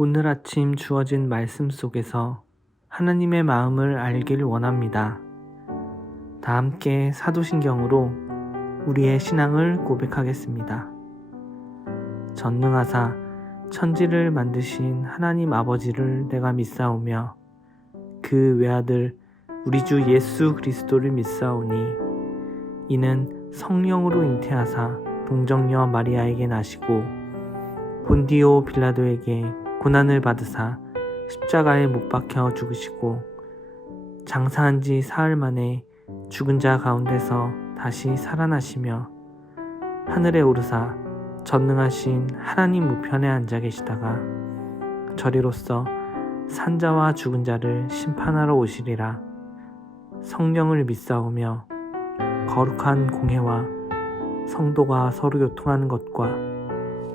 오늘 아침 주어진 말씀 속에서 하나님의 마음을 알길 원합니다. 다 함께 사도신경으로 우리의 신앙을 고백하겠습니다. 전능하사 천지를 만드신 하나님 아버지를 내가 믿사오며 그 외아들 우리 주 예수 그리스도를 믿사오니 이는 성령으로 잉태하사 동정녀 마리아에게 나시고 본디오 빌라도에게 고난을 받으사 십자가에 못 박혀 죽으시고 장사한 지 사흘 만에 죽은 자 가운데서 다시 살아나시며 하늘에 오르사 전능하신 하나님 우편에 앉아 계시다가 저리로서 산자와 죽은 자를 심판하러 오시리라. 성령을 믿사오며 거룩한 공회와 성도가 서로 교통하는 것과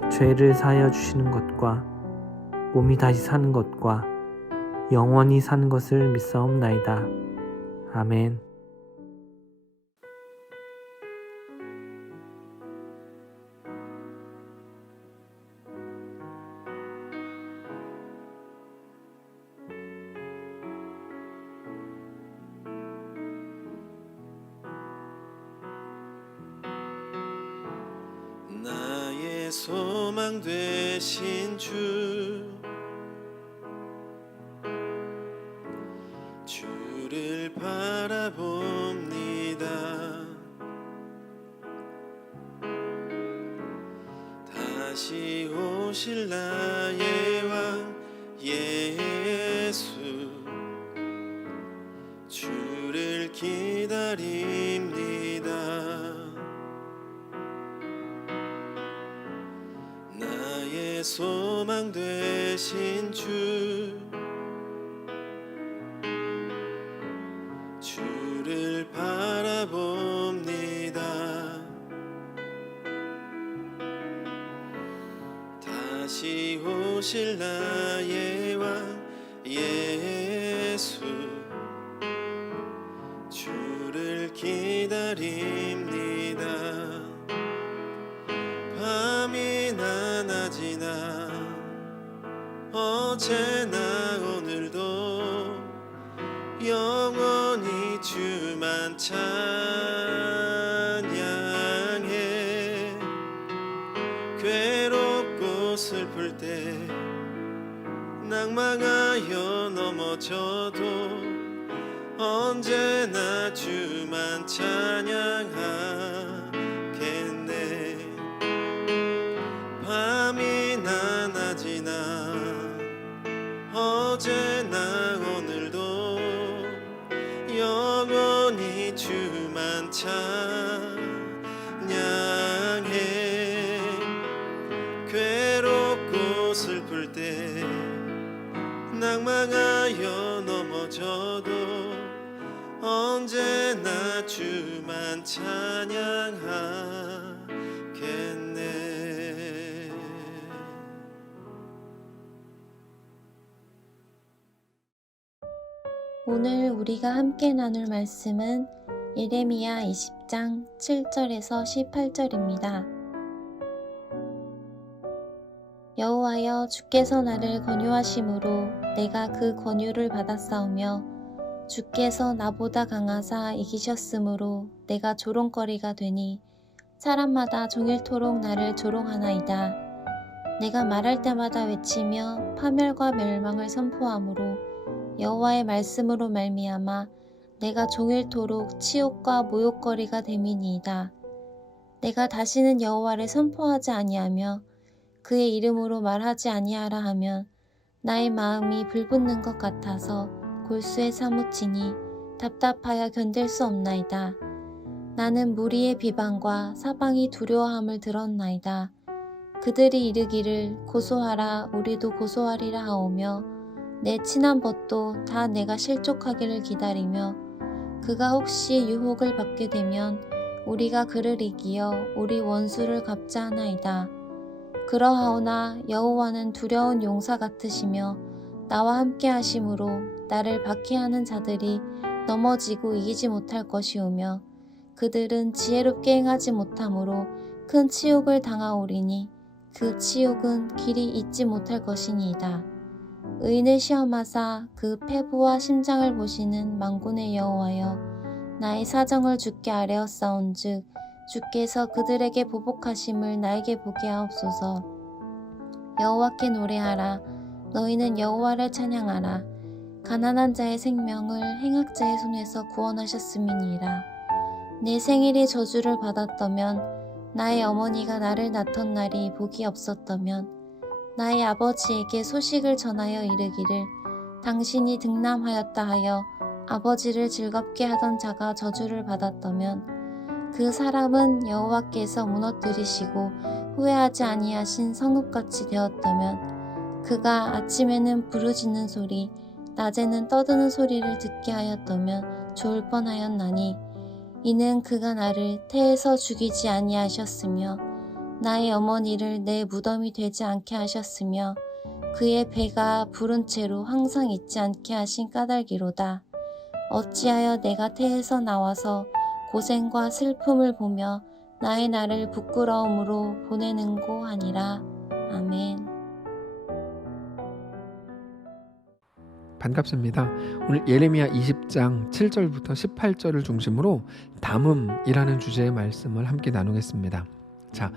죄를 사하여 주시는 것과 몸이 다시 사는 것과 영원히 사는 것을 믿사옵나이다. 아멘. 나의 소망 되신 주를 바라봅니다. 다시 오실 나의 왕 예수, 주를 기다립니다. 나의 소망 되신 주를 바라봅니다. 다시 오실 나의 왕 예수, 주를 기다립니다. 밤이나 낮이나 어제나 오늘도 영원히 주만 찬양해. 괴롭고 슬플 때 낭망하여 넘어져도 언제나 주만 찬양하겠네. 밤이나 낮이나 어제나 오늘도 영원히 주만 찬양해. 괴롭고 슬플 때 낭망하여 넘어져도 언제나 주만 찬양하겠네. 오늘 우리가 함께 나눌 말씀은 예레미야 20장 7절에서 18절입니다. 여호와여, 주께서 나를 권유하심으로 내가 그 권유를 받았사오며 주께서 나보다 강하사 이기셨으므로 내가 조롱거리가 되니 사람마다 종일토록 나를 조롱하나이다. 내가 말할 때마다 외치며 파멸과 멸망을 선포하므로 여호와의 말씀으로 말미암아 내가 종일토록 치욕과 모욕거리가 됨이니이다. 내가 다시는 여호와를 선포하지 아니하며 그의 이름으로 말하지 아니하라 하면 나의 마음이 불붙는 것 같아서 골수에 사무치니 답답하여 견딜 수 없나이다. 나는 무리의 비방과 사방이 두려워함을 들었나이다. 그들이 이르기를 고소하라, 우리도 고소하리라 하오며 내 친한 벗도 다 내가 실족하기를 기다리며 그가 혹시 유혹을 받게 되면 우리가 그를 이기어 우리 원수를 갚자 하나이다. 그러하오나 여호와는 두려운 용사 같으시며 나와 함께 하심으로 나를 박해하는 자들이 넘어지고 이기지 못할 것이오며 그들은 지혜롭게 행하지 못하므로 큰 치욕을 당하오리니 그 치욕은 길이 잊지 못할 것이니이다. 의인을 시험하사 그 폐부와 심장을 보시는 만군의 여호와여, 나의 사정을 주께 아뢰었사온즉 주께서 그들에게 보복하심을 나에게 보게 하옵소서. 여호와께 노래하라. 너희는 여호와를 찬양하라. 가난한 자의 생명을 행악자의 손에서 구원하셨음이니라. 내 생일이 저주를 받았다면, 나의 어머니가 나를 낳던 날이 복이 없었다면, 나의 아버지에게 소식을 전하여 이르기를 당신이 등남하였다 하여 아버지를 즐겁게 하던 자가 저주를 받았다면, 그 사람은 여호와께서 무너뜨리시고 후회하지 아니하신 성읍같이 되었다면, 그가 아침에는 부르짖는 소리, 낮에는 떠드는 소리를 듣게 하였다면 좋을 뻔하였나니, 이는 그가 나를 태에서 죽이지 아니하셨으며 나의 어머니를 내 무덤이 되지 않게 하셨으며 그의 배가 부른 채로 항상 있지 않게 하신 까닭이로다. 어찌하여 내가 태에서 나와서 고생과 슬픔을 보며 나의 날을 부끄러움으로 보내는고 하니라. 아멘. 반갑습니다. 오늘 예레미야 20장 7절부터 18절을 중심으로 담음이라는 주제의 말씀을 함께 나누겠습니다. 자,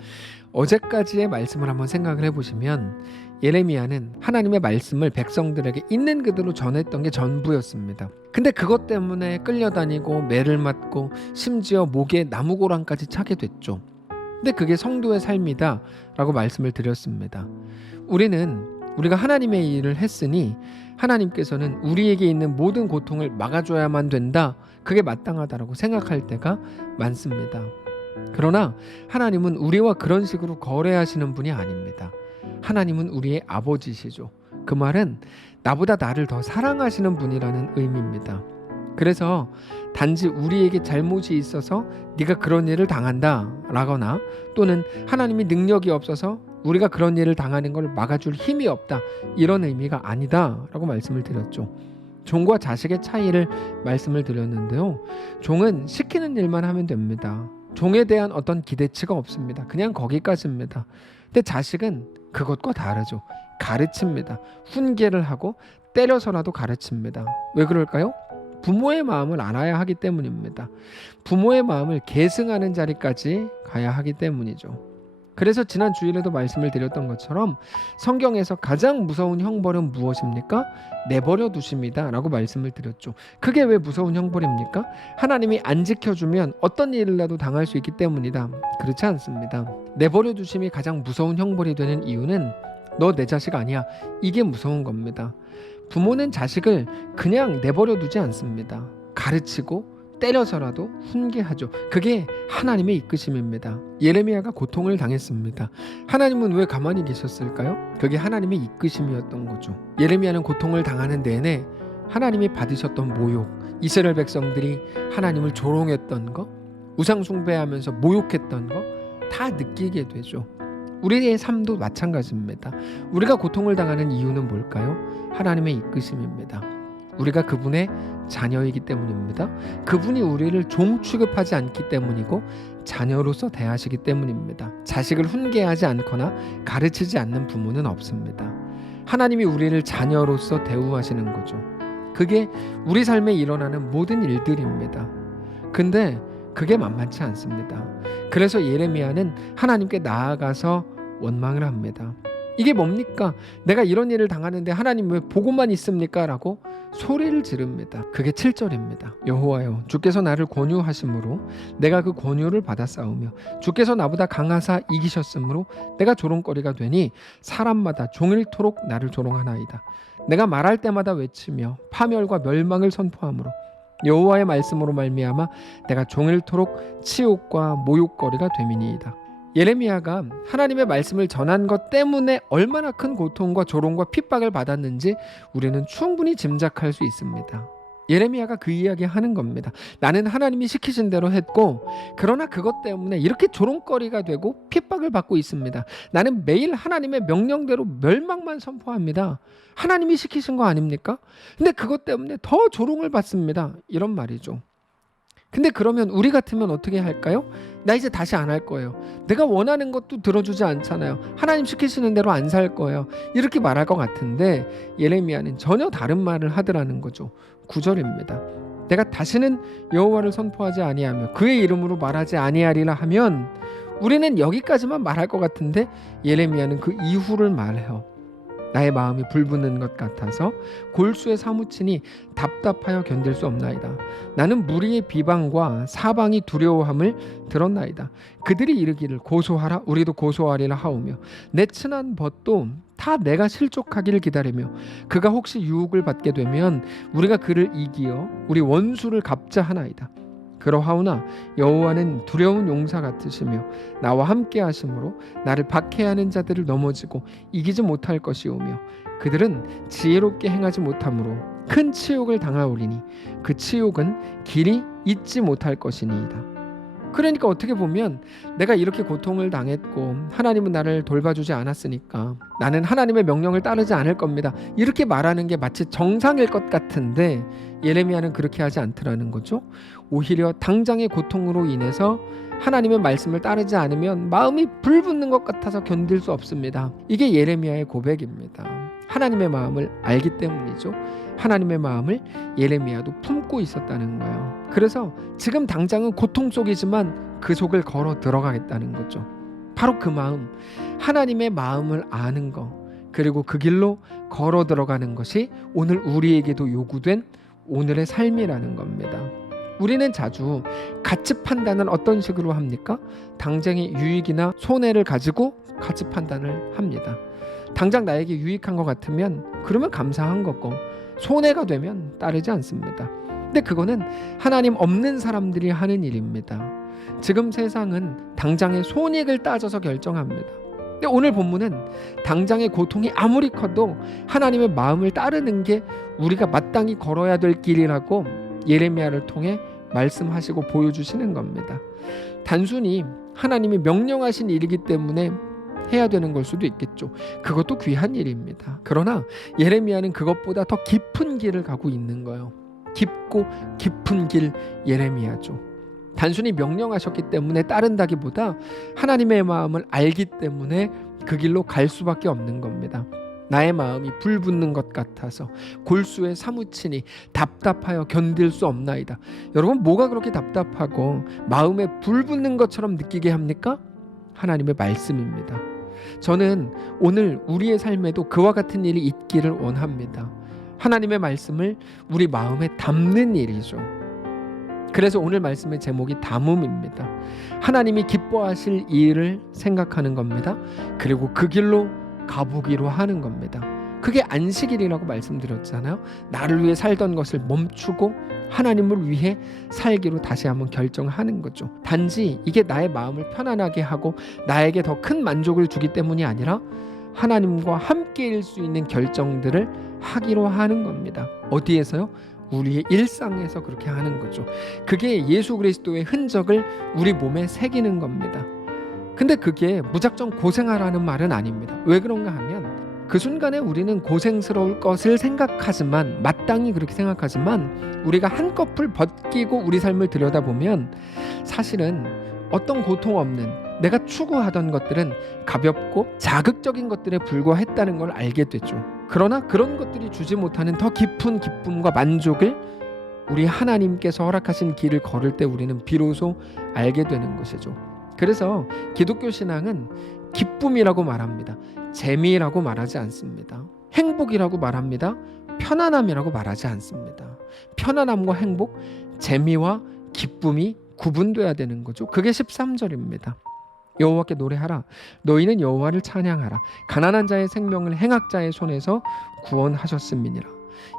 어제까지의 말씀을 한번 생각을 해보시면 예레미야는 하나님의 말씀을 백성들에게 있는 그대로 전했던 게 전부였습니다. 근데 그것 때문에 끌려다니고 매를 맞고 심지어 목에 나무고랑까지 차게 됐죠. 근데 그게 성도의 삶이다 라고 말씀을 드렸습니다. 우리가 하나님의 일을 했으니 하나님께서는 우리에게 있는 모든 고통을 막아줘야만 된다, 그게 마땅하다라고 생각할 때가 많습니다. 그러나 하나님은 우리와 그런 식으로 거래하시는 분이 아닙니다. 하나님은 우리의 아버지시죠. 그 말은 나보다 나를 더 사랑하시는 분이라는 의미입니다. 그래서 단지 우리에게 잘못이 있어서 네가 그런 일을 당한다 라거나, 또는 하나님이 능력이 없어서 우리가 그런 일을 당하는 걸 막아줄 힘이 없다, 이런 의미가 아니다 라고 말씀을 드렸죠. 종과 자식의 차이를 말씀을 드렸는데요, 종은 시키는 일만 하면 됩니다. 종에 대한 어떤 기대치가 없습니다. 그냥 거기까지입니다. 근데 자식은 그것과 다르죠. 가르칩니다. 훈계를 하고 때려서라도 가르칩니다. 왜 그럴까요? 부모의 마음을 알아야 하기 때문입니다. 부모의 마음을 계승하는 자리까지 가야 하기 때문이죠. 그래서 지난 주일에도 말씀을 드렸던 것처럼 성경에서 가장 무서운 형벌은 무엇입니까? 내버려 두심이다 라고 말씀을 드렸죠. 그게 왜 무서운 형벌입니까? 하나님이 안 지켜주면 어떤 일이라도 당할 수 있기 때문이다. 그렇지 않습니다. 내버려 두심이 가장 무서운 형벌이 되는 이유는 너 내 자식 아니야, 이게 무서운 겁니다. 부모는 자식을 그냥 내버려 두지 않습니다. 가르치고 때려서라도 훈계하죠. 그게 하나님의 이끄심입니다. 예레미야가 고통을 당했습니다. 하나님은 왜 가만히 계셨을까요? 그게 하나님의 이끄심이었던 거죠. 예레미야는 고통을 당하는 내내 하나님이 받으셨던 모욕, 이스라엘 백성들이 하나님을 조롱했던 거, 우상 숭배하면서 모욕했던 거 다 느끼게 되죠. 우리의 삶도 마찬가지입니다. 우리가 고통을 당하는 이유는 뭘까요? 하나님의 이끄심입니다. 우리가 그분의 자녀이기 때문입니다. 그분이 우리를 종 취급하지 않기 때문이고 자녀로서 대하시기 때문입니다. 자식을 훈계하지 않거나 가르치지 않는 부모는 없습니다. 하나님이 우리를 자녀로서 대우하시는 거죠. 그게 우리 삶에 일어나는 모든 일들입니다. 근데 그게 만만치 않습니다. 그래서 예레미야는 하나님께 나아가서 원망을 합니다. 이게 뭡니까? 내가 이런 일을 당하는데 하나님 왜 보고만 있습니까? 라고 소리를 지릅니다. 그게 7절입니다. 여호와여, 주께서 나를 권유하심으로 내가 그 권유를 받아싸우며 주께서 나보다 강하사 이기셨으므로 내가 조롱거리가 되니 사람마다 종일토록 나를 조롱하나이다. 내가 말할 때마다 외치며 파멸과 멸망을 선포하므로 여호와의 말씀으로 말미암아 내가 종일토록 치욕과 모욕거리가 됨이니이다. 예레미야가 하나님의 말씀을 전한 것 때문에 얼마나 큰 고통과 조롱과 핍박을 받았는지 우리는 충분히 짐작할 수 있습니다. 예레미야가 그 이야기 하는 겁니다. 나는 하나님이 시키신 대로 했고, 그러나 그것 때문에 이렇게 조롱거리가 되고 핍박을 받고 있습니다. 나는 매일 하나님의 명령대로 멸망만 선포합니다. 하나님이 시키신 거 아닙니까? 근데 그것 때문에 더 조롱을 받습니다. 이런 말이죠. 근데 그러면 우리 같으면 어떻게 할까요? 나 이제 다시 안 할 거예요. 내가 원하는 것도 들어주지 않잖아요. 하나님 시키시는 대로 안 살 거예요. 이렇게 말할 것 같은데 예레미야는 전혀 다른 말을 하더라는 거죠. 9절입니다. 내가 다시는 여호와를 선포하지 아니하며 그의 이름으로 말하지 아니하리라 하면 우리는 여기까지만 말할 것 같은데 예레미야는 그 이후를 말해요. 나의 마음이 불붙는 것 같아서 골수에 사무치니 답답하여 견딜 수 없나이다. 나는 무리의 비방과 사방이 두려워함을 들었나이다. 그들이 이르기를 고소하라 우리도 고소하리라 하오며 내 친한 벗도 다 내가 실족하기를 기다리며 그가 혹시 유혹을 받게 되면 우리가 그를 이기어 우리 원수를 갚자 하나이다. 그러하오나 여호와는 두려운 용사 같으시며 나와 함께 하심으로 나를 박해하는 자들을 넘어지고 이기지 못할 것이오며 그들은 지혜롭게 행하지 못하므로 큰 치욕을 당하오리니 그 치욕은 길이 잊지 못할 것이니이다. 그러니까 어떻게 보면 내가 이렇게 고통을 당했고 하나님은 나를 돌봐주지 않았으니까 나는 하나님의 명령을 따르지 않을 겁니다. 이렇게 말하는 게 마치 정상일 것 같은데 예레미야는 그렇게 하지 않더라는 거죠. 오히려 당장의 고통으로 인해서 하나님의 말씀을 따르지 않으면 마음이 불붙는 것 같아서 견딜 수 없습니다. 이게 예레미야의 고백입니다. 하나님의 마음을 알기 때문이죠. 하나님의 마음을 예레미야도 품고 있었다는 거예요. 그래서 지금 당장은 고통 속이지만 그 속을 걸어 들어가겠다는 거죠. 바로 그 마음, 하나님의 마음을 아는 거, 그리고 그 길로 걸어 들어가는 것이 오늘 우리에게도 요구된 오늘의 삶이라는 겁니다. 우리는 자주 가치 판단을 어떤 식으로 합니까? 당장의 유익이나 손해를 가지고 가치 판단을 합니다. 당장 나에게 유익한 것 같으면 그러면 감사한 거고 손해가 되면 따르지 않습니다. 근데 그거는 하나님 없는 사람들이 하는 일입니다. 지금 세상은 당장의 손익을 따져서 결정합니다. 근데 오늘 본문은 당장의 고통이 아무리 커도 하나님의 마음을 따르는 게 우리가 마땅히 걸어야 될 길이라고 예레미야를 통해 말씀하시고 보여주시는 겁니다. 단순히 하나님이 명령하신 일이기 때문에 해야 되는 걸 수도 있겠죠. 그것도 귀한 일입니다. 그러나 예레미야는 그것보다 더 깊은 길을 가고 있는 거예요. 깊고 깊은 길 예레미야죠. 단순히 명령하셨기 때문에 따른다기보다 하나님의 마음을 알기 때문에 그 길로 갈 수밖에 없는 겁니다. 나의 마음이 불붙는 것 같아서 골수에 사무치니 답답하여 견딜 수 없나이다. 여러분, 뭐가 그렇게 답답하고 마음에 불붙는 것처럼 느끼게 합니까? 하나님의 말씀입니다. 저는 오늘 우리의 삶에도 그와 같은 일이 있기를 원합니다. 하나님의 말씀을 우리 마음에 담는 일이죠. 그래서 오늘 말씀의 제목이 담음입니다. 하나님이 기뻐하실 일을 생각하는 겁니다. 그리고 그 길로 가보기로 하는 겁니다. 그게 안식일이라고 말씀드렸잖아요. 나를 위해 살던 것을 멈추고 하나님을 위해 살기로 다시 한번 결정하는 거죠. 단지 이게 나의 마음을 편안하게 하고 나에게 더 큰 만족을 주기 때문이 아니라 하나님과 함께일 수 있는 결정들을 하기로 하는 겁니다. 어디에서요? 우리의 일상에서 그렇게 하는 거죠. 그게 예수 그리스도의 흔적을 우리 몸에 새기는 겁니다. 근데 그게 무작정 고생하라는 말은 아닙니다. 왜 그런가 하면 그 순간에 우리는 고생스러울 것을 생각하지만, 마땅히 그렇게 생각하지만, 우리가 한꺼풀 벗기고 우리 삶을 들여다보면 사실은 어떤 고통 없는 내가 추구하던 것들은 가볍고 자극적인 것들에 불과했다는 걸 알게 되죠. 그러나 그런 것들이 주지 못하는 더 깊은 기쁨과 만족을 우리 하나님께서 허락하신 길을 걸을 때 우리는 비로소 알게 되는 것이죠. 그래서 기독교 신앙은 기쁨이라고 말합니다. 재미라고 말하지 않습니다. 행복이라고 말합니다. 편안함이라고 말하지 않습니다. 편안함과 행복, 재미와 기쁨이 구분돼야 되는 거죠. 그게 13절입니다. 여호와께 노래하라. 너희는 여호와를 찬양하라. 가난한 자의 생명을 행악자의 손에서 구원하셨음이니라.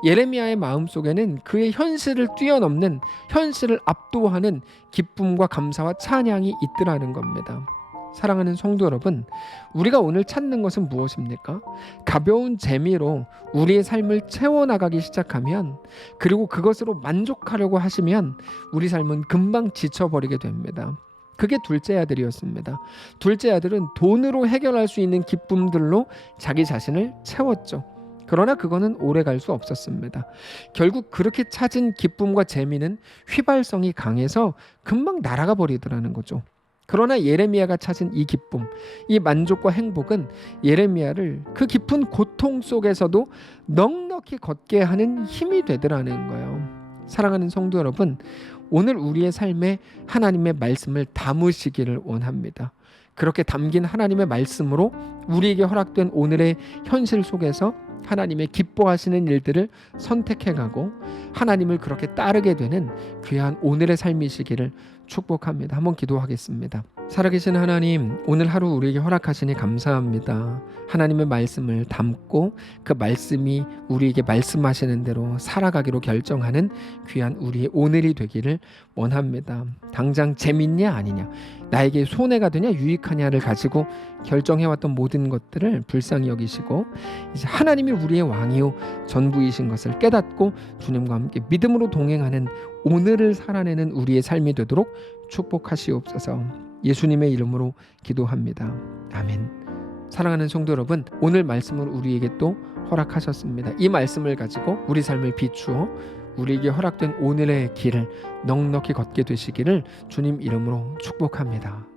예레미야의 마음속에는 그의 현실을 뛰어넘는, 현실을 압도하는 기쁨과 감사와 찬양이 있더라는 겁니다. 사랑하는 성도 여러분, 우리가 오늘 찾는 것은 무엇입니까? 가벼운 재미로 우리의 삶을 채워나가기 시작하면, 그리고 그것으로 만족하려고 하시면 우리 삶은 금방 지쳐버리게 됩니다. 그게 둘째 아들이었습니다. 둘째 아들은 돈으로 해결할 수 있는 기쁨들로 자기 자신을 채웠죠. 그러나 그거는 오래 갈 수 없었습니다. 결국 그렇게 찾은 기쁨과 재미는 휘발성이 강해서 금방 날아가 버리더라는 거죠. 그러나 예레미야가 찾은 이 기쁨, 이 만족과 행복은 예레미야를 그 깊은 고통 속에서도 넉넉히 걷게 하는 힘이 되더라는 거예요. 사랑하는 성도 여러분, 오늘 우리의 삶에 하나님의 말씀을 담으시기를 원합니다. 그렇게 담긴 하나님의 말씀으로 우리에게 허락된 오늘의 현실 속에서 하나님의 기뻐하시는 일들을 선택해가고 하나님을 그렇게 따르게 되는 귀한 오늘의 삶이시기를 축복합니다. 한번 기도하겠습니다. 살아계신 하나님, 오늘 하루 우리에게 허락하시니 감사합니다. 하나님의 말씀을 담고 그 말씀이 우리에게 말씀하시는 대로 살아가기로 결정하는 귀한 우리의 오늘이 되기를 원합니다. 당장 재밌냐 아니냐, 나에게 손해가 되냐 유익하냐를 가지고 결정해왔던 모든 것들을 불쌍히 여기시고 이제 하나님이 우리의 왕이요 전부이신 것을 깨닫고 주님과 함께 믿음으로 동행하는 오늘을 살아내는 우리의 삶이 되도록 축복하시옵소서. 예수님의 이름으로 기도합니다. 아멘. 사랑하는 성도 여러분, 오늘 말씀을 우리에게 또 허락하셨습니다. 이 말씀을 가지고 우리 삶을 비추어 우리에게 허락된 오늘의 길을 넉넉히 걷게 되시기를 주님 이름으로 축복합니다.